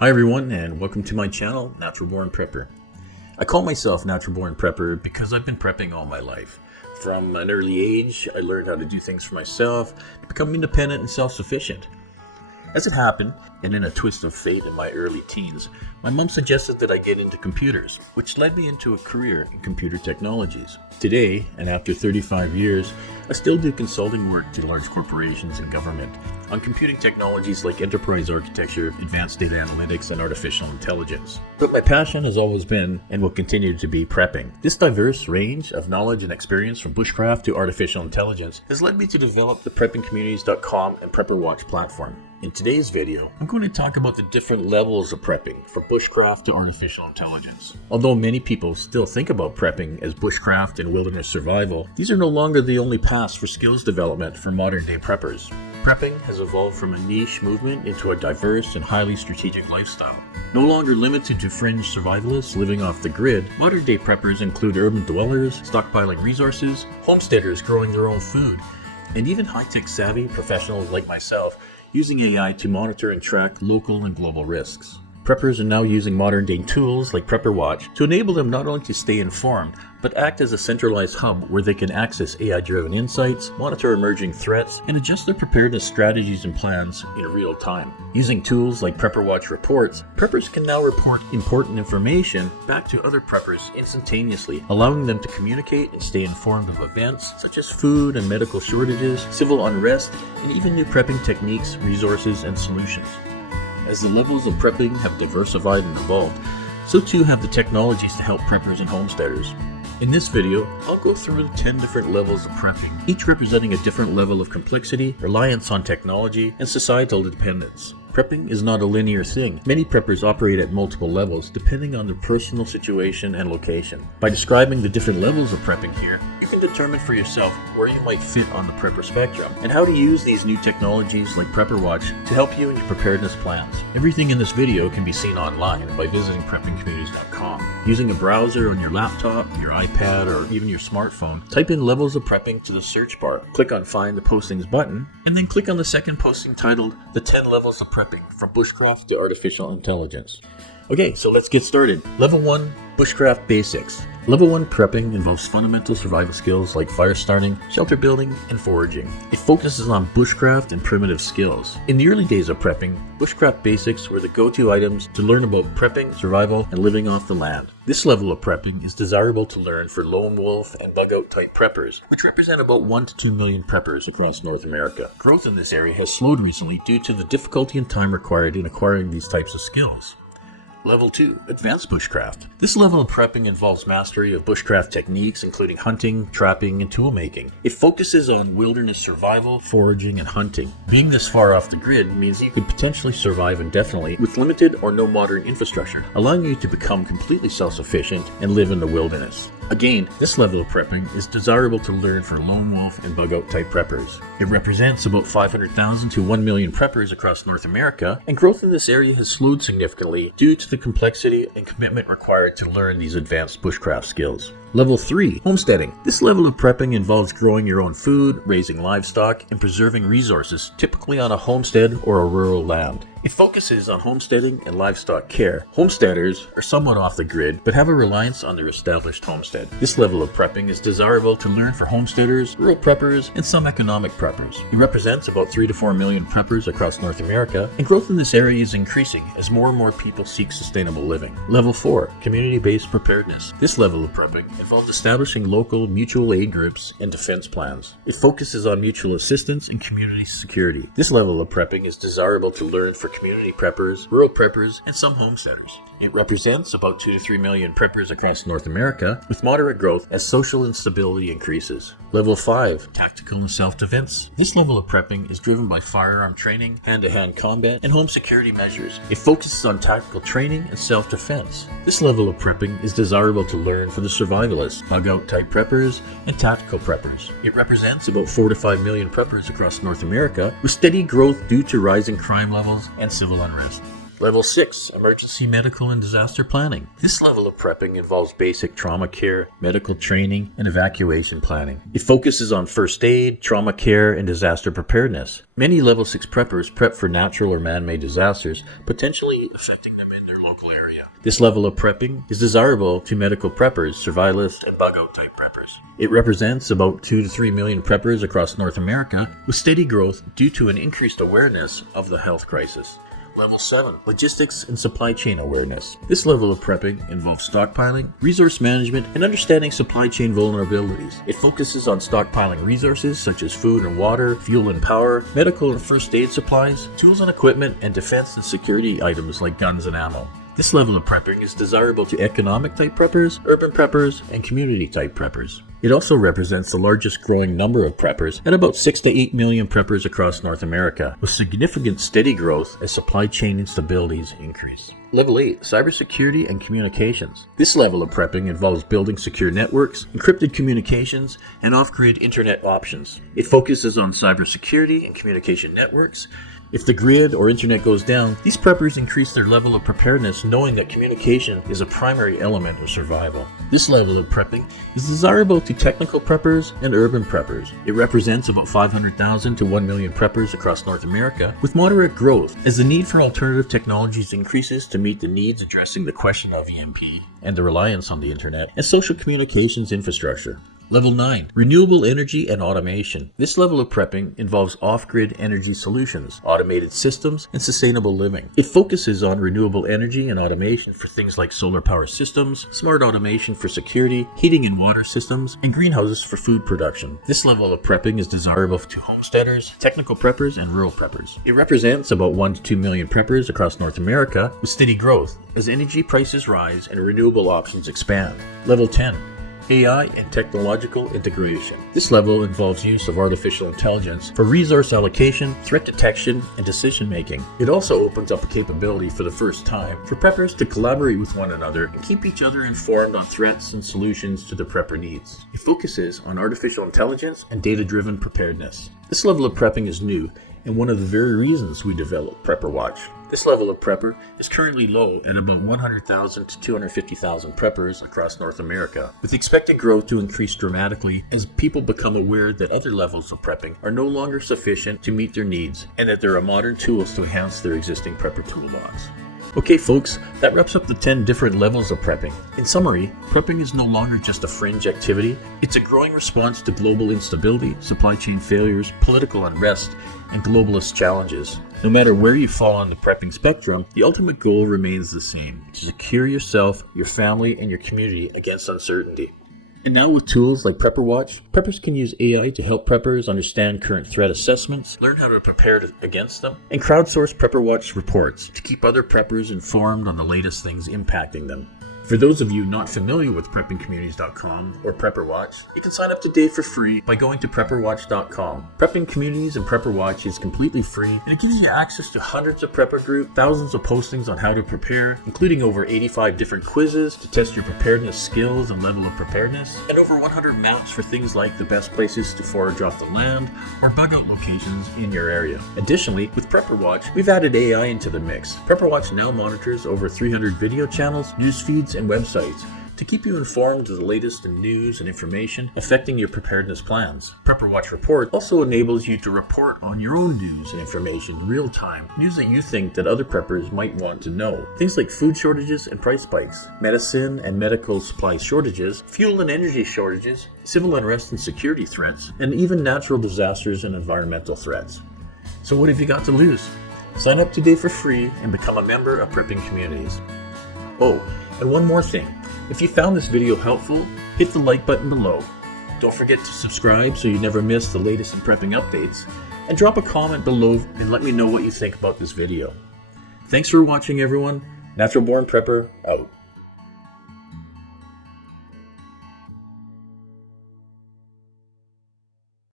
Hi everyone, and welcome to my channel, Natural Born Prepper. I call myself Natural Born Prepper because I've been prepping all my life. From an early age, I learned how to do things for myself, to become independent and self-sufficient. As it happened, and in a twist of fate in my early teens, my mom suggested that I get into computers, which led me into a career in computer technologies. Today, and after 35 years, I still do consulting work to large corporations and government on computing technologies like enterprise architecture, advanced data analytics, and artificial intelligence. But my passion has always been, and will continue to be, prepping. This diverse range of knowledge and experience from bushcraft to artificial intelligence has led me to develop the preppingcommunities.com and PrepperWatch platform. In today's video, I'm going to talk about the different levels of prepping, from bushcraft to artificial intelligence. Although many people still think about prepping as bushcraft and wilderness survival, these are no longer the only paths for skills development for modern-day preppers. Prepping has evolved from a niche movement into a diverse and highly strategic lifestyle. No longer limited to fringe survivalists living off the grid, modern-day preppers include urban dwellers, stockpiling resources, homesteaders growing their own food, and even high-tech savvy professionals like myself using AI to monitor and track local and global risks. Preppers are now using modern-day tools like PrepperWatch to enable them not only to stay informed, but act as a centralized hub where they can access AI-driven insights, monitor emerging threats, and adjust their preparedness strategies and plans in real time. Using tools like PrepperWatch reports, preppers can now report important information back to other preppers instantaneously, allowing them to communicate and stay informed of events such as food and medical shortages, civil unrest, and even new prepping techniques, resources, and solutions. As the levels of prepping have diversified and evolved, so too have the technologies to help preppers and homesteaders. In this video, I'll go through the 10 different levels of prepping, each representing a different level of complexity, reliance on technology, and societal dependence. Prepping is not a linear thing. Many preppers operate at multiple levels depending on their personal situation and location. By describing the different levels of prepping here, you can determine for yourself where you might fit on the prepper spectrum and how to use these new technologies like PrepperWatch to help you in your preparedness plans. Everything in this video can be seen online by visiting preppingcommunities.com. Using a browser on your laptop, your iPad, or even your smartphone, type in levels of prepping to the search bar, click on Find the Postings button, and then click on the second posting titled The 10 Levels of Prepping from Bushcraft to Artificial Intelligence. Okay, so let's get started. Level 1, Bushcraft Basics. Level 1 prepping involves fundamental survival skills like fire starting, shelter building, and foraging. It focuses on bushcraft and primitive skills. In the early days of prepping, Bushcraft Basics were the go-to items to learn about prepping, survival, and living off the land. This level of prepping is desirable to learn for lone wolf and bug-out type preppers, which represent about 1 to 2 million preppers across North America. Growth in this area has slowed recently due to the difficulty and time required in acquiring these types of skills. Level 2, Advanced Bushcraft. This level of prepping involves mastery of bushcraft techniques including hunting, trapping, and tool making. It focuses on wilderness survival, foraging, and hunting. Being this far off the grid means you could potentially survive indefinitely with limited or no modern infrastructure, allowing you to become completely self-sufficient and live in the wilderness. Again, this level of prepping is desirable to learn for lone wolf and bug-out type preppers. It represents about 500,000 to 1 million preppers across North America, and growth in this area has slowed significantly due to the complexity and commitment required to learn these advanced bushcraft skills. Level 3, Homesteading. This level of prepping involves growing your own food, raising livestock, and preserving resources, typically on a homestead or a rural land. It focuses on homesteading and livestock care. Homesteaders are somewhat off the grid, but have a reliance on their established homestead. This level of prepping is desirable to learn for homesteaders, rural preppers, and some economic preppers. It represents about 3 to 4 million preppers across North America, and growth in this area is increasing as more and more people seek sustainable living. Level 4, Community-based preparedness. This level of prepping involves establishing local mutual aid groups and defense plans. It focuses on mutual assistance and community security. This level of prepping is desirable to learn for community preppers, rural preppers, and some homesteaders. It represents about 2 to 3 million preppers across North America, with moderate growth as social instability increases. Level 5, Tactical and Self-Defense. This level of prepping is driven by firearm training, hand-to-hand combat, and home security measures. It focuses on tactical training and self-defense. This level of prepping is desirable to learn for the survivalists, bug-out type preppers, and tactical preppers. It represents about 4 to 5 million preppers across North America, with steady growth due to rising crime levels and civil unrest. Level 6, Emergency Medical and Disaster Planning. This level of prepping involves basic trauma care, medical training, and evacuation planning. It focuses on first aid, trauma care, and disaster preparedness. Many Level 6 preppers prep for natural or man-made disasters, potentially affecting them in their local area. This level of prepping is desirable to medical preppers, survivalists, and bug-out type preppers. It represents about 2 to 3 million preppers across North America, with steady growth due to an increased awareness of the health crisis. Level 7, Logistics and Supply Chain Awareness. This level of prepping involves stockpiling, resource management, and understanding supply chain vulnerabilities. It focuses on stockpiling resources such as food and water, fuel and power, medical and first aid supplies, tools and equipment, and defense and security items like guns and ammo. This level of prepping is desirable to economic type preppers, urban preppers, and community type preppers. It also represents the largest growing number of preppers at about 6 to 8 million preppers across North America, with significant steady growth as supply chain instabilities increase. Level 8, Cybersecurity and Communications. This level of prepping involves building secure networks, encrypted communications, and off-grid internet options. It focuses on cybersecurity and communication networks. If the grid or internet goes down, these preppers increase their level of preparedness knowing that communication is a primary element of survival. This level of prepping is desirable to technical preppers and urban preppers. It represents about 500,000 to 1 million preppers across North America, with moderate growth as the need for alternative technologies increases to meet the needs addressing the question of EMP and the reliance on the internet and social communications infrastructure. Level 9, Renewable Energy and Automation. This level of prepping involves off-grid energy solutions, automated systems, and sustainable living. It focuses on renewable energy and automation for things like solar power systems, smart automation for security, heating and water systems, and greenhouses for food production. This level of prepping is desirable to homesteaders, technical preppers, and rural preppers. It represents about 1 to 2 million preppers across North America, with steady growth as energy prices rise and renewable options expand. Level 10, AI and technological integration. This level involves use of artificial intelligence for resource allocation, threat detection, and decision making. It also opens up a capability for the first time for preppers to collaborate with one another and keep each other informed on threats and solutions to their prepper needs. It focuses on artificial intelligence and data-driven preparedness. This level of prepping is new and one of the very reasons we developed Prepper Watch. This level of prepper is currently low at about 100,000 to 250,000 preppers across North America, with expected growth to increase dramatically as people become aware that other levels of prepping are no longer sufficient to meet their needs and that there are modern tools to enhance their existing prepper toolbox. Okay folks, that wraps up the 10 different levels of prepping. In summary, prepping is no longer just a fringe activity, it's a growing response to global instability, supply chain failures, political unrest, and globalist challenges. No matter where you fall on the prepping spectrum, the ultimate goal remains the same: to secure yourself, your family, and your community against uncertainty. And now with tools like Prepper Watch, preppers can use AI to help preppers understand current threat assessments, learn how to prepare against them, and crowdsource Prepper Watch reports to keep other preppers informed on the latest things impacting them. For those of you not familiar with preppingcommunities.com or Prepper Watch, you can sign up today for free by going to prepperwatch.com. Prepping Communities and Prepper Watch is completely free, and it gives you access to hundreds of prepper groups, thousands of postings on how to prepare, including over 85 different quizzes to test your preparedness skills and level of preparedness, and over 100 maps for things like the best places to forage off the land or bug out locations in your area. Additionally, with Prepper Watch, we've added AI into the mix. Prepper Watch now monitors over 300 video channels, news feeds, and websites to keep you informed of the latest in news and information affecting your preparedness plans. Prepper Watch Report also enables you to report on your own news and information in real time, news that you think that other preppers might want to know. Things like food shortages and price spikes, medicine and medical supply shortages, fuel and energy shortages, civil unrest and security threats, and even natural disasters and environmental threats. So what have you got to lose? Sign up today for free and become a member of Prepping Communities. Oh, and one more thing. If you found this video helpful, hit the like button below. Don't forget to subscribe so you never miss the latest in prepping updates. And drop a comment below and let me know what you think about this video. Thanks for watching everyone. Natural Born Prepper out.